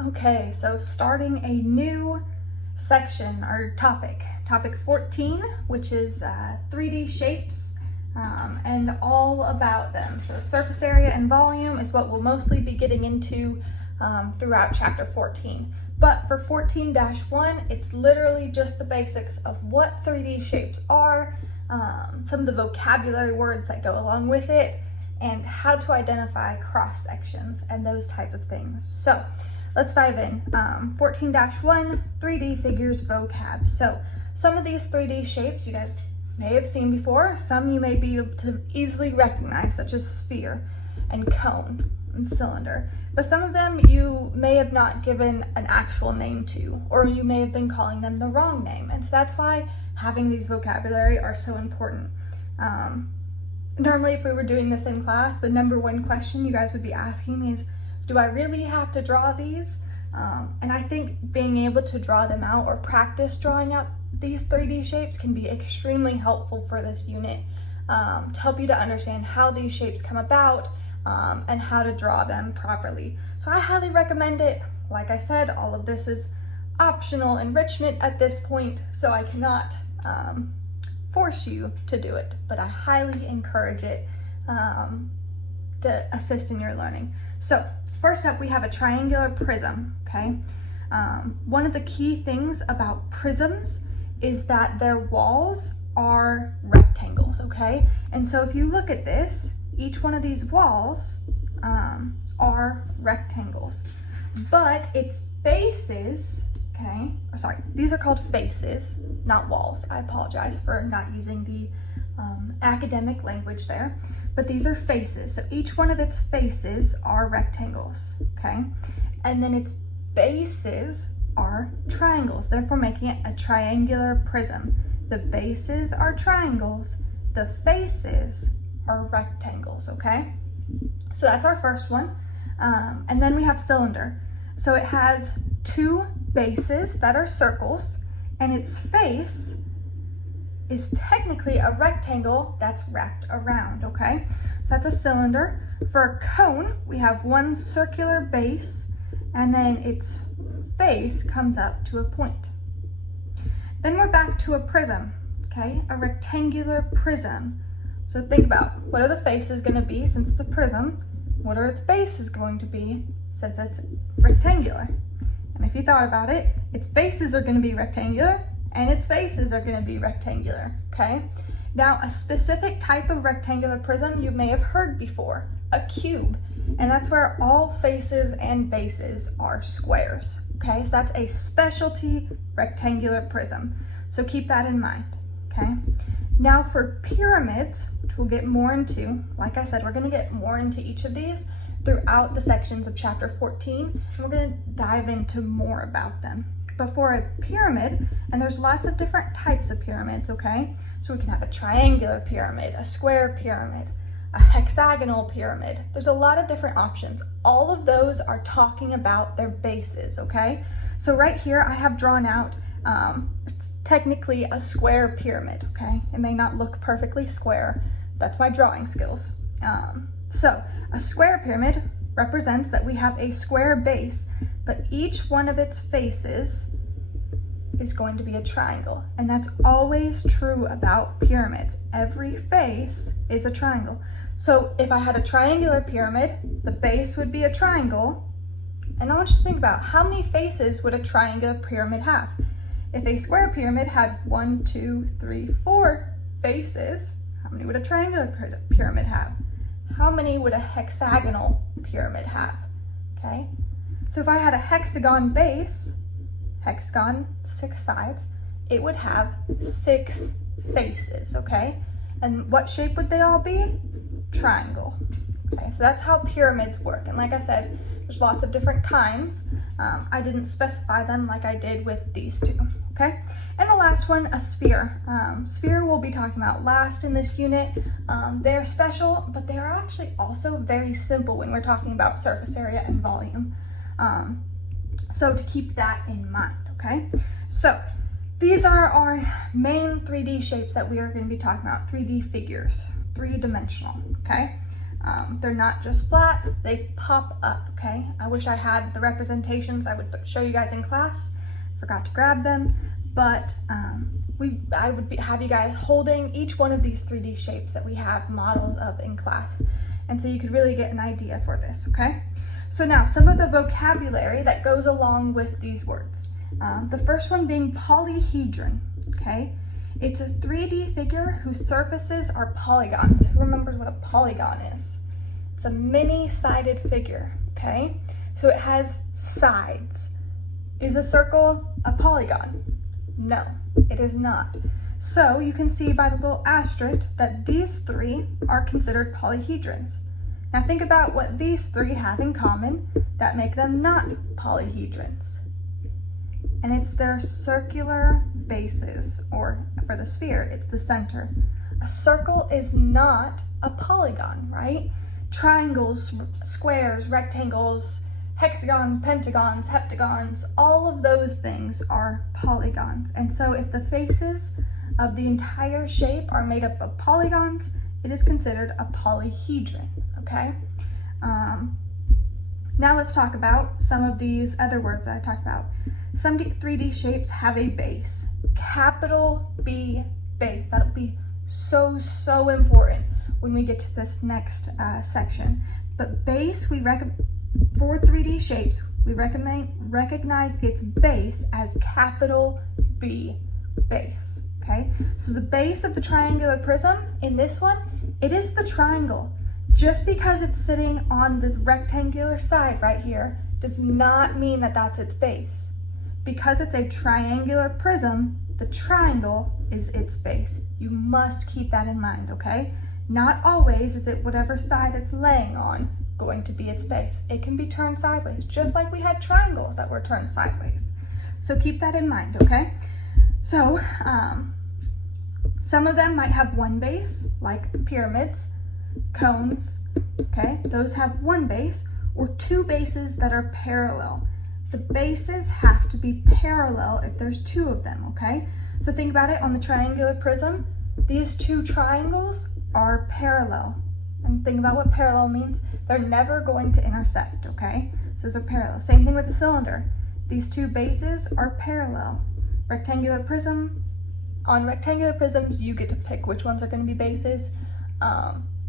Okay, so starting a new section or topic 14, which is 3D shapes and all about them. So surface area and volume is what we'll mostly be getting into throughout chapter 14. But for 14-1, it's literally just the basics of what 3D shapes are, some of the vocabulary words that go along with it, and how to identify cross sections and those type of things. So let's dive in. 14-1, 3D figures vocab. So some of these 3D shapes you guys may have seen before. Some you may be able to easily recognize, such as sphere and cone and cylinder. But some of them you may have not given an actual name to, or you may have been calling them the wrong name. And so that's why having these vocabulary are so important. Normally, if we were doing this in class, the number one question you guys would be asking me is, do I really have to draw these? And I think being able to draw them out or practice drawing out these 3D shapes can be extremely helpful for this unit to help you to understand how these shapes come about and how to draw them properly. So I highly recommend it. Like I said, all of this is optional enrichment at this point, so I cannot force you to do it, but I highly encourage it to assist in your learning. So first up, we have a triangular prism, okay? One of the key things about prisms is that their walls are rectangles, okay? And so if you look at this, each one of these walls are rectangles, but its bases, okay, or sorry, these are called faces, not walls. I apologize for not using the academic language there, but these are faces. So each one of its faces are rectangles, okay? And then its bases are triangles, therefore making it a triangular prism. The bases are triangles, the faces are rectangles, okay? So that's our first one. And then we have cylinder. So it has two bases that are circles, and its face is technically a rectangle that's wrapped around, okay? So that's a cylinder. For a cone, we have one circular base, and then its face comes up to a point. Then we're back to a prism, okay? A rectangular prism. So think about, what are the faces going to be since it's a prism? What are its bases going to be since it's rectangular? And if you thought about it, its bases are going to be rectangular and its faces are going to be rectangular, okay? Now, a specific type of rectangular prism you may have heard before, a cube. And that's where all faces and bases are squares, okay? So that's a specialty rectangular prism. So keep that in mind, okay? Now for pyramids, which we'll get more into, like I said, we're going to get more into each of these throughout the sections of chapter 14, and we're going to dive into more about them. But for a pyramid, and there's lots of different types of pyramids, okay? So we can have a triangular pyramid, a square pyramid, a hexagonal pyramid. There's a lot of different options. All of those are talking about their bases, okay? So right here, I have drawn out technically a square pyramid, okay? It may not look perfectly square. That's my drawing skills. So a square pyramid represents that we have a square base, but each one of its faces is going to be a triangle. And that's always true about pyramids. Every face is a triangle. So if I had a triangular pyramid, the base would be a triangle. And I want you to think about, how many faces would a triangular pyramid have? If a square pyramid had 1, 2, 3, 4 faces, how many would a triangular pyramid have? How many would a hexagonal pyramid have? Okay, so if I had a hexagon base, hexagon, 6 sides, it would have 6 faces, okay? And what shape would they all be? Triangle. Okay, so that's how pyramids work. And like I said, there's lots of different kinds. I didn't specify them like I did with these two, okay? And the last one, a sphere. Sphere we'll be talking about last in this unit. They're special, but they are actually also very simple when we're talking about surface area and volume. So to keep that in mind, okay? So these are our main 3D shapes that we are going to be talking about, 3D figures, 3-dimensional, okay? They're not just flat, they pop up, okay? I wish I had the representations I would show you guys in class. Forgot to grab them, but I would have you guys holding each one of these 3D shapes that we have models of in class. And so you could really get an idea for this, okay? So now, some of the vocabulary that goes along with these words. The first one being polyhedron, okay? It's a 3D figure whose surfaces are polygons. Who remembers what a polygon is? It's a many-sided figure, okay? So it has sides. Is a circle a polygon? No, it is not. So you can see by the little asterisk that these three are considered polyhedrons. Now think about what these three have in common that make them not polyhedrons. And it's their circular bases, or for the sphere, it's the center. A circle is not a polygon, right? Triangles, squares, rectangles, hexagons, pentagons, heptagons, all of those things are polygons. And so if the faces of the entire shape are made up of polygons, it is considered a polyhedron, okay? Now let's talk about some of these other words that I talked about. Some 3D shapes have a base, capital B base. That'll be so important when we get to this next section. But base, for 3D shapes, we recognize its base as capital B base, okay? So the base of the triangular prism in this one, it is the triangle. Just because it's sitting on this rectangular side right here does not mean that that's its base. Because it's a triangular prism, the triangle is its base. You must keep that in mind, okay? Not always is it whatever side it's laying on going to be its base. It can be turned sideways, just like we had triangles that were turned sideways. So keep that in mind, okay? So some of them might have one base, like pyramids, cones, okay? Those have one base, or two bases that are parallel. The bases have to be parallel if there's two of them, okay? So think about it on the triangular prism. These two triangles are parallel. And think about what parallel means. They're never going to intersect, okay? So those are parallel. Same thing with the cylinder. These two bases are parallel. Rectangular prism. On rectangular prisms, you get to pick which ones are going to be bases.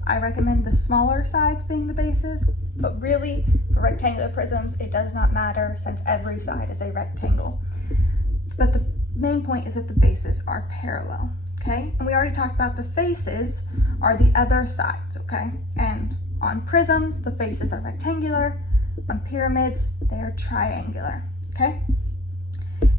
I recommend the smaller sides being the bases, but really for rectangular prisms, it does not matter since every side is a rectangle. But the main point is that the bases are parallel, okay? And we already talked about the faces are the other sides, okay? And on prisms, the faces are rectangular. On pyramids, they are triangular, okay?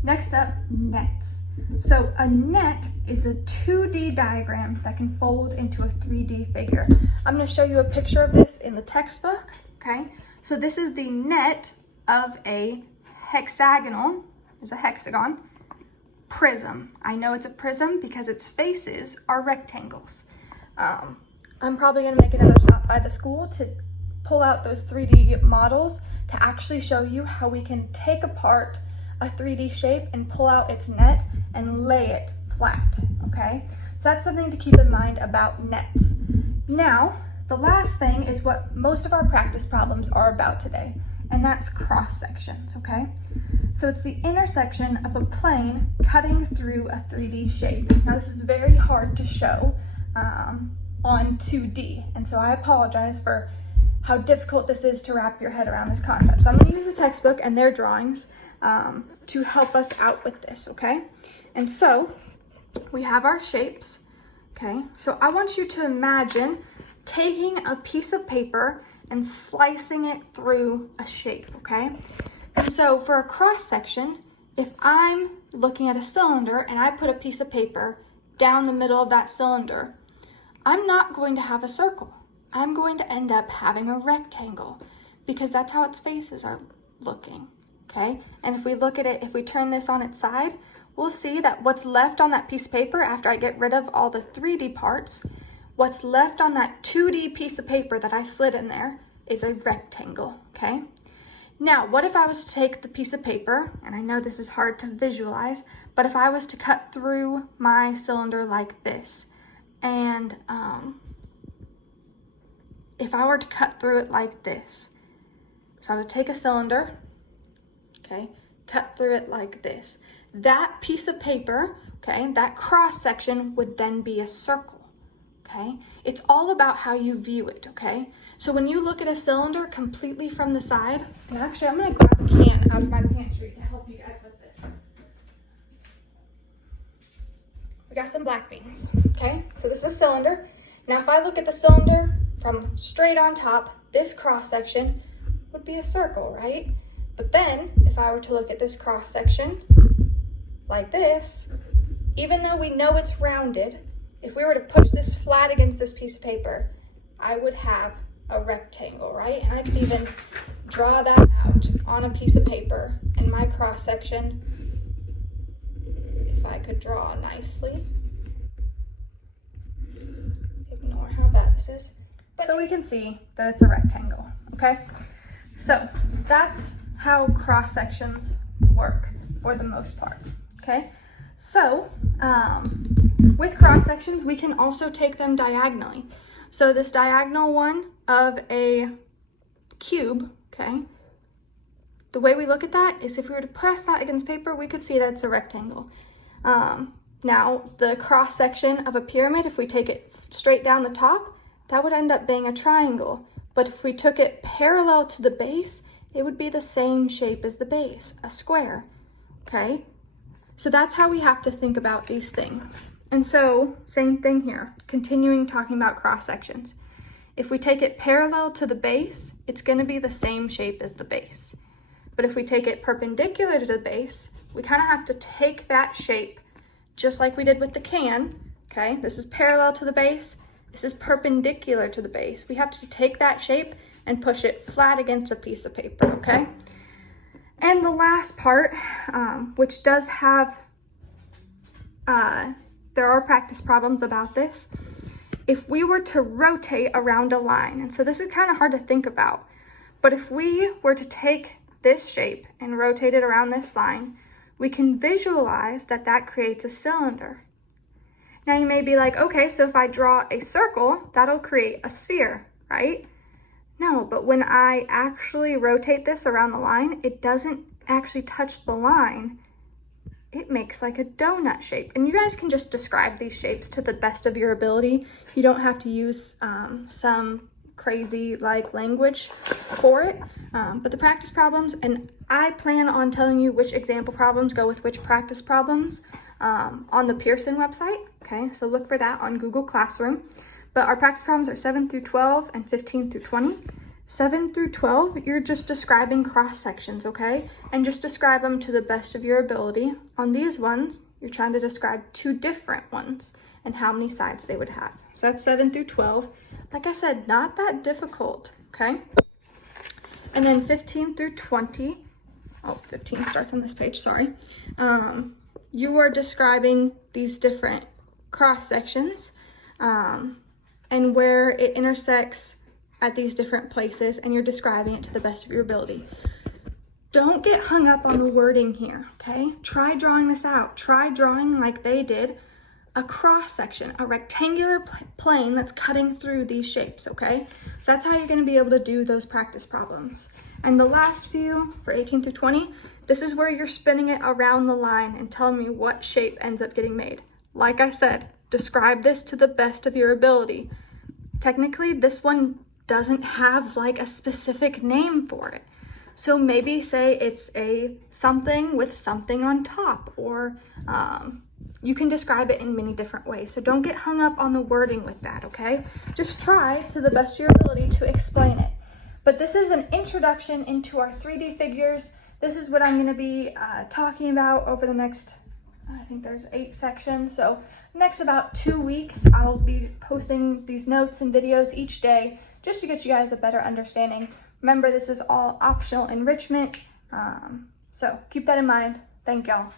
Next up, nets. So a net is a 2D diagram that can fold into a 3D figure. I'm going to show you a picture of this in the textbook, okay? So this is the net of a hexagonal, is a hexagon, prism. I know it's a prism because its faces are rectangles. I'm probably going to make another stop by the school to pull out those 3D models to actually show you how we can take apart a 3D shape and pull out its net and lay it flat, okay? So that's something to keep in mind about nets. Now, the last thing is what most of our practice problems are about today, and that's cross sections, okay? So it's the intersection of a plane cutting through a 3D shape. Now this is very hard to show on 2D, and so I apologize for how difficult this is to wrap your head around this concept. So I'm going to use the textbook and their drawings to help us out with this, okay? And so we have our shapes, okay? So I want you to imagine taking a piece of paper and slicing it through a shape, okay? And so for a cross section, if I'm looking at a cylinder and I put a piece of paper down the middle of that cylinder, I'm not going to have a circle. I'm going to end up having a rectangle because that's how its faces are looking, okay? And if we look at it, if we turn this on its side, we'll see that what's left on that piece of paper after I get rid of all the 3D parts, what's left on that 2D piece of paper that I slid in there is a rectangle, okay? Now, what if I was to take the piece of paper, and I know this is hard to visualize, but if I was to cut through my cylinder like this, and if I were to cut through it like this, so I would take a cylinder, okay, cut through it like this. That piece of paper, okay, that cross section would then be a circle, okay? It's all about how you view it, okay? So when you look at a cylinder completely from the side, and actually I'm gonna grab a can out of my pantry to help you guys with this. We got some black beans, okay? So this is a cylinder. Now if I look at the cylinder from straight on top, this cross section would be a circle, right? But then if I were to look at this cross section like this, even though we know it's rounded, if we were to push this flat against this piece of paper, I would have a rectangle, right? And I could even draw that out on a piece of paper in my cross section, if I could draw nicely. Ignore how bad this is. But so we can see that it's a rectangle, okay? So that's how cross sections work for the most part, okay? So with cross sections, we can also take them diagonally. So this diagonal one of a cube, okay, the way we look at that is if we were to press that against paper, we could see that it's a rectangle. Now, the cross section of a pyramid, if we take it straight down the top, that would end up being a triangle. But if we took it parallel to the base, it would be the same shape as the base, a square, okay? So that's how we have to think about these things. And so, same thing here, continuing talking about cross sections. If we take it parallel to the base, it's gonna be the same shape as the base. But if we take it perpendicular to the base, we kind of have to take that shape, just like we did with the can, okay? This is parallel to the base, this is perpendicular to the base. We have to take that shape and push it flat against a piece of paper, okay? And the last part, which does have, there are practice problems about this. If we were to rotate around a line, and so this is kind of hard to think about, but if we were to take this shape and rotate it around this line, we can visualize that that creates a cylinder. Now you may be like, okay, so if I draw a circle, that'll create a sphere, right? No, but when I actually rotate this around the line, it doesn't actually touch the line. It makes like a donut shape. And you guys can just describe these shapes to the best of your ability. You don't have to use some crazy like language for it. But the practice problems, and I plan on telling you which example problems go with which practice problems on the Pearson website. Okay, so look for that on Google Classroom. But our practice problems are 7 through 12 and 15 through 20. 7 through 12, you're just describing cross sections, okay? And just describe them to the best of your ability. On these ones, you're trying to describe two different ones and how many sides they would have. So that's 7 through 12. Like I said, not that difficult, okay? And then 15 through 20, oh, 15 starts on this page, sorry. You are describing these different cross sections and where it intersects at these different places, and you're describing it to the best of your ability. Don't get hung up on the wording here, okay? Try drawing this out. Try drawing like they did, a cross section, a rectangular plane that's cutting through these shapes, okay? So that's how you're gonna be able to do those practice problems. And the last few, for 18 through 20, this is where you're spinning it around the line and telling me what shape ends up getting made. Like I said, describe this to the best of your ability. Technically, this one doesn't have like a specific name for it. So maybe say it's a something with something on top, or you can describe it in many different ways. So don't get hung up on the wording with that, okay? Just try to the best of your ability to explain it. But this is an introduction into our 3D figures. This is what I'm gonna be talking about over the next, I think there's 8 sections. So next about 2 weeks, I'll be posting these notes and videos each day just to get you guys a better understanding. Remember, this is all optional enrichment. So keep that in mind. Thank y'all.